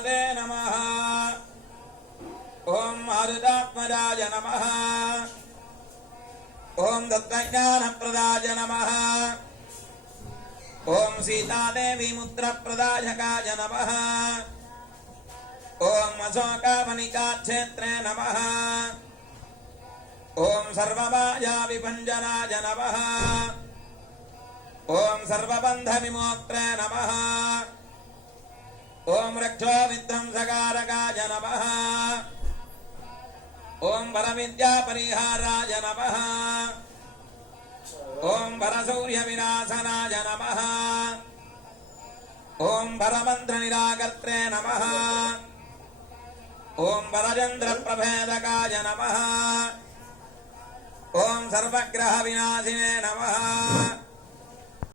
हनुमते नमः। ओम मारुतात्मजाय नमः। ओम दत्तज्ञानप्रदाय नमः। ओम सीतादेवी मुद्राप्रदायकाय नमः। ओम अशोकवनिकाक्षेत्रे नमः। ओम सर्वमाया विभञ्जनाय नमः। ओम सर्वबन्धविमोक्त्रे नमः। ओम रक्षोविध्वंसकारकाय नमः। ओम वरविद्यापरिहाराय नमः। ओम वरसूर्यविनाशनाय नमः। ओम वरमन्त्रनिराकर्त्रे नमः। ओम वरचन्द्रप्रभेदकाय नमः। ओम सर्वग्रहविनाशिने नमः।